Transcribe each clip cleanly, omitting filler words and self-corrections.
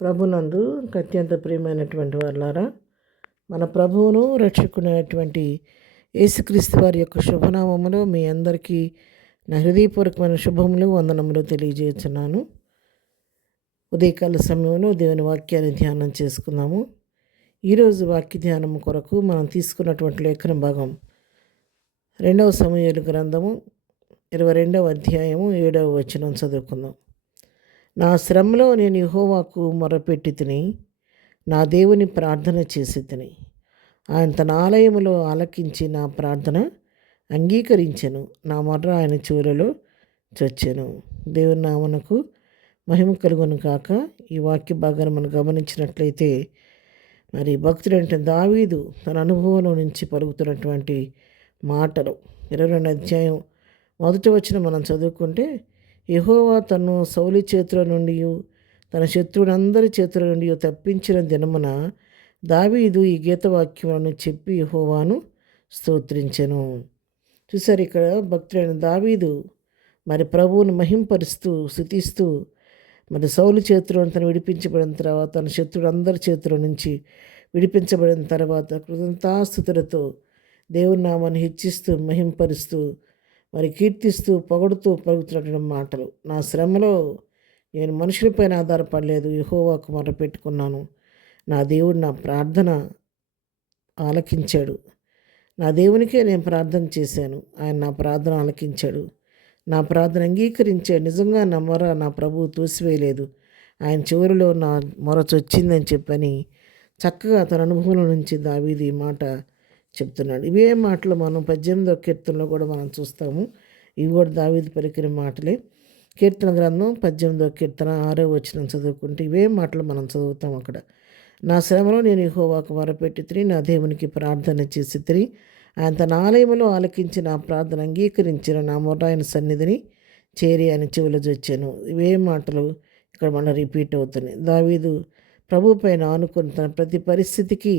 ప్రభునందు అత్యంత ప్రియమైనటువంటి వాళ్ళారా, మన ప్రభువును రక్షకునైనటువంటి యేసుక్రీస్తు వారి యొక్క శుభనామములో మీ అందరికీ నా హృదయపూర్వకమైన శుభములు వందనములు తెలియజేస్తున్నాను. ఉదయకాల సమయంలో దేవుని వాక్యాన్ని ధ్యానం చేసుకుందాము. ఈరోజు వాక్య ధ్యానం కొరకు మనం తీసుకున్నటువంటి లేఖన భాగం 2వ సమూయేలు గ్రంథము 22వ అధ్యాయము 7వ వచనం చదువుకుందాం. నా శ్రమలో నేను యెహోవాకు మొరపెట్టి తిని నా దేవుని ప్రార్థన చేసి తిని ఆయన తన ఆలయములో ఆలకించి నా ప్రార్థన అంగీకరించెను. నా మొర్ర ఆయన చెవులలో చొచ్చెను. దేవుని నామమునకు మహిమ కలుగును కాక. ఈ వాక్య భాగాన్ని మనం గమనించినట్లయితే మరి భక్తుడంటే దావీదు తన అనుభవంలో నుంచి పలుకుతున్నటువంటి మాటలు 22 అధ్యాయం 1వ వచనం మనం చదువుకుంటే, యెహోవా తను సౌలి చేతుల నుండి తన శత్రువులందరి చేతుల నుండి తప్పించిన దినమున దావీదు ఈ గీతవాక్యములను చెప్పి యెహోవాను స్తోత్రించెను. చూసారు, ఇక్కడ భక్తుడైన దావీదు మరి ప్రభువును మహింపరుస్తూ స్తుతిస్తూ మరి సౌలు చేతిలో తను విడిపించబడిన తర్వాత తన శత్రువులందరి చేతుల నుంచి విడిపించబడిన తర్వాత కృతజ్ఞతాస్తుతులతో దేవుని నామాన్ని హెచ్చిస్తూ మహింపరుస్తూ మరి కీర్తిస్తూ పొగడుతూ పలుకుతున్నటువంటి మాటలు. నా శ్రమలో నేను మనుషులపైన ఆధారపడలేదు, యెహోవాకు మొరపెట్టుకున్నాను. నా దేవుడు నా ప్రార్థన ఆలకించాడు. నా దేవునికే నేను ప్రార్థన చేశాను, ఆయన నా ప్రార్థన ఆలకించాడు, నా ప్రార్థన అంగీకరించాడు. నిజంగా నా మొర నా ప్రభువు తోసివేయలేదు, ఆయన చివరిలో నా మొర చొచ్చిందని చెప్పని చక్కగా తన అనుభవం నుంచి దావీదు ఈ మాట చెప్తున్నాడు. ఇవే మాటలు మనం 18వ కీర్తనలో కూడా మనం చూస్తాము. ఇవి కూడా దావీదు పలికిన మాటలే. కీర్తన గ్రంథం 18వ కీర్తన 6వ వచనం చదువుకుంటే ఇవే మాటలు మనం చదువుతాం అక్కడ. నా శ్రమలో నేను యెహోవాకు మొరపెట్టి తిని నా దేవునికి ప్రార్థన చేసి తిని ఆయన తన ఆలయంలో ఆలకించి నా ప్రార్థన అంగీకరించిన నా మొర్ర ఆయన సన్నిధిని చేరి ఆయన చెవులు జొచ్చాను. ఇవే మాటలు ఇక్కడ మన రిపీట్ అవుతున్నాయి. దావీదు ప్రభు పైన ఆనుకుని తన ప్రతి పరిస్థితికి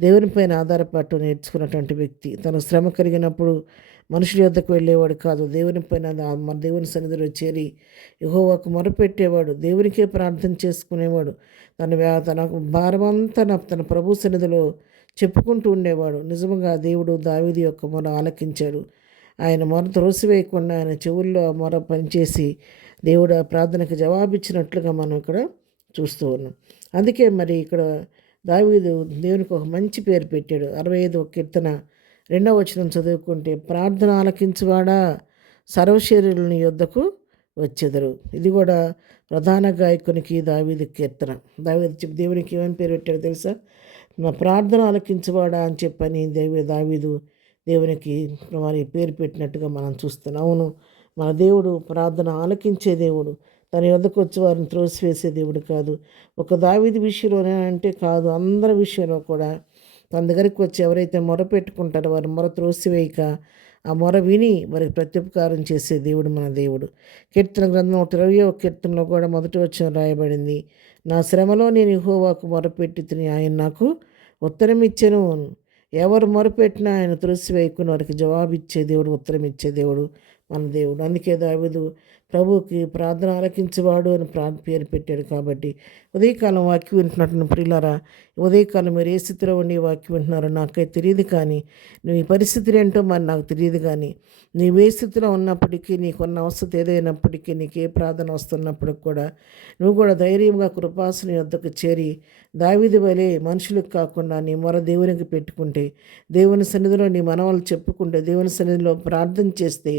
దేవునిపైన ఆధారపడటం నేర్చుకున్నటువంటి వ్యక్తి. తన శ్రమ కలిగినప్పుడు మనుషుల యొద్దకు వెళ్ళేవాడు కాదు, దేవునిపైన మన దేవుని సన్నిధిలో చేరి యెహోవాకు మొరపెట్టేవాడు, దేవునికే ప్రార్థన చేసుకునేవాడు. తన భారమంతా తన ప్రభు సన్నిధిలో చెప్పుకుంటూ ఉండేవాడు. నిజంగా దేవుడు దావీదు యొక్క మొర ఆలకించాడు. ఆయన మొర త్రోసివేయకుండా ఆయన చెవుల్లో ఆ మొర పనిచేసి దేవుడు ఆ ప్రార్థనకు జవాబిచ్చినట్లుగా మనం ఇక్కడ చూస్తూ ఉన్నాం. అందుకే మరి ఇక్కడ దావీదు దేవునికి ఒక మంచి పేరు పెట్టాడు. 65వ కీర్తన 2వ వచనం చదువుకుంటే, ప్రార్థన ఆలకించువాడా సర్వశరీరుని యొద్దకు వచ్చెదరు. ఇది కూడా ప్రధాన గాయకునికి దావీదు కీర్తన. దావీదు దేవునికి ఏమని పేరు పెట్టాడు తెలుసా? నా ప్రార్థన ఆలకించువాడా అని చెప్పని దావీదు దేవునికి మరి పేరు పెట్టినట్టుగా మనం చూస్తున్నాం. అవును, మన దేవుడు ప్రార్థన ఆలకించే దేవుడు. తన యొద్దకు వచ్చి వారిని త్రోసివేసే దేవుడు కాదు. ఒక దావీదు విషయంలోనే అంటే కాదు, అందరి విషయంలో కూడా తన దగ్గరికి వచ్చి ఎవరైతే మొర పెట్టుకుంటారో వారి మొర త్రోసివేయక ఆ మొర విని వారికి ప్రత్యుపకారం చేసే దేవుడు మన దేవుడు. కీర్తన గ్రంథం 20వ కీర్తనలో కూడా మొదటి వచనం రాయబడింది, నా శ్రమలో నేను యెహోవాకు మొరపెట్టి తిని ఆయన నాకు ఉత్తరం ఇచ్చెను. ఎవరు మొరపెట్టినా ఆయన త్రోసివేయకుని వారికి జవాబిచ్చే దేవుడు, ఉత్తరం ఇచ్చే దేవుడు మన దేవుడు. అందుకే దావీదు ప్రభువుకి ప్రార్థన ఆలకించేవాడు అని పేరు పెట్టాడు. కాబట్టి ఉదయకాలం వాక్యం వింటున్నట్టు ప్రియులారా, ఉదయకాలం మీరు ఏ స్థితిలో ఉండి వాక్యం వింటున్నారో నాకైతే తెలియదు, కానీ నువ్వు ఈ పరిస్థితులు ఏంటో మరి నాకు తెలియదు. కానీ నీవు ఏ స్థితిలో ఉన్నప్పటికీ, నీకున్న అవసరం ఏదైనప్పటికీ, నీకు ఏ ప్రార్థన వస్తున్నప్పటికి కూడా నువ్వు కూడా ధైర్యంగా కృపాసనం యొద్దకు చేరి దావీదు వలె మనుషులకు కాకుండా నీ మొర దేవునికి పెట్టుకుంటే, దేవుని సన్నిధిలో నీ మనవలు చెప్పుకుంటే, దేవుని సన్నిధిలో ప్రార్థన చేస్తే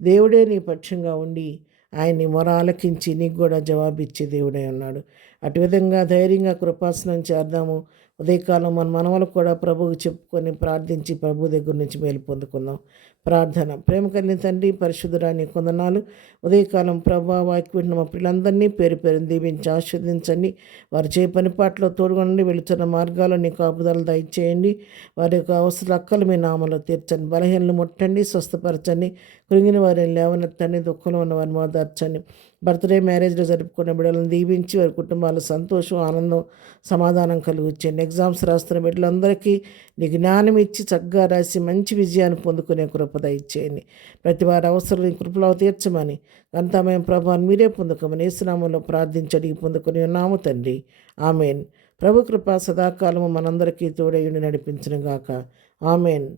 దేవుడే నీ పక్షంగా ఉండి ఆయన్ని మొర ఆలకించి నీకు కూడా జవాబిచ్చే దేవుడై ఉన్నాడు. అటు విధంగా ధైర్యంగా కృపాసనం చేద్దాము. ఉదయకాలం మన మనవలు కూడా ప్రభువుకి చెప్పుకొని ప్రార్థించి ప్రభు దగ్గర నుంచి మేలు పొందుకుందాం. ప్రార్థన. ప్రేమ కలిగిన తండ్రి, పరిశుద్ధుడా, నీ కొందనాలు. ఉదయకాలం ప్రభా వాక్యం మా పిల్లలందరినీ పేరు పేరుని దీవించి ఆశీర్వదించండి. వారు చే పనిపాట్లో తోడుగొనండి. వెళుతున్న మార్గాల్లో నీ కాపుదలు దయచేయండి. వారి యొక్క అవసరాలు అక్కలు మీ నామంలో తీర్చండి. బలహీనలు ముట్టండి, స్వస్థపరచండి. కృంగిన వారిని లేవనెత్తండి, దుఃఖంలో ఉన్న వారిని ఓదార్చండి. బర్త్డే మ్యారేజ్లో జరుపుకునే బిడ్డలను దీవించి వారి కుటుంబాలు సంతోషం, ఆనందం, సమాధానం కలుగుచ్చేయండి. ఎగ్జామ్స్ రాస్తున్న బిడ్డలందరికీ నీ జ్ఞానం ఇచ్చి చక్కగా రాసి మంచి విజయాన్ని పొందుకునే కృప దయచేయండి. ప్రతి వారి అవసరం ఈ కృపలో తీర్చమని అంతమయం ప్రభావం మీరే పొందుకోమని యేసునామంలో ప్రార్థించి అడిగి పొందుకొని ఉన్నాము తండ్రి. ఆమెన్. ప్రభు కృప సదాకాలము మనందరికీ తోడయుండి నడిపించును గాక. ఆమెన్.